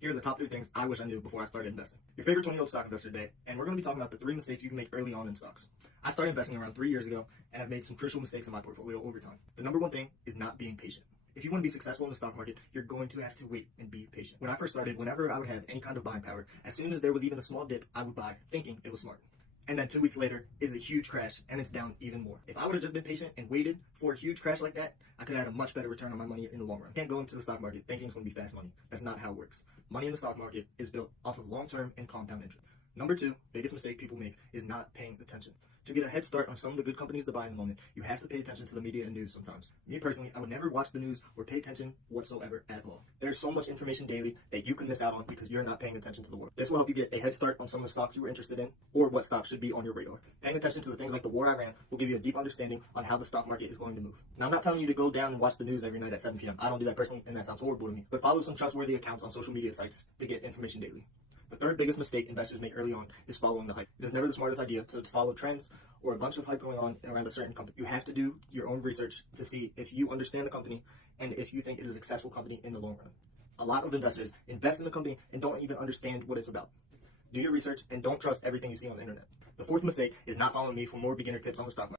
Here are the top 3 things I wish I knew before I started investing. Your favorite 20-year-old stock investor today, and we're going to be talking about the 3 mistakes you can make early on in stocks. I started investing around 3 years ago, and I've made some crucial mistakes in my portfolio over time. The number one thing is not being patient. If you want to be successful in the stock market, you're going to have to wait and be patient. When I first started, whenever I would have any kind of buying power, as soon as there was even a small dip, I would buy, thinking it was smart. And then 2 weeks later is a huge crash, and it's down even more. If I would have just been patient and waited for a huge crash like that, I could have had a much better return on my money in the long run. You can't go into the stock market thinking it's going to be fast money. That's not how it works. Money in the stock market is built off of long-term and compound interest. Number 2, biggest mistake people make is not paying attention. To get a head start on some of the good companies to buy in the moment, you have to pay attention to the media and news sometimes. Me personally, I would never watch the news or pay attention whatsoever at all. There's so much information daily that you can miss out on because you're not paying attention to the war. This will help you get a head start on some of the stocks you were interested in or what stocks should be on your radar. Paying attention to the things like the war I ran will give you a deep understanding on how the stock market is going to move. Now, I'm not telling you to go down and watch the news every night at 7 p.m. I don't do that personally, and that sounds horrible to me. But follow some trustworthy accounts on social media sites to get information daily. The third biggest mistake investors make early on is following the hype. It is never the smartest idea to follow trends or a bunch of hype going on around a certain company. You have to do your own research to see if you understand the company and if you think it is a successful company in the long run. A lot of investors invest in the company and don't even understand what it's about. Do your research and don't trust everything you see on the internet. The fourth mistake is not following me for more beginner tips on the stock market.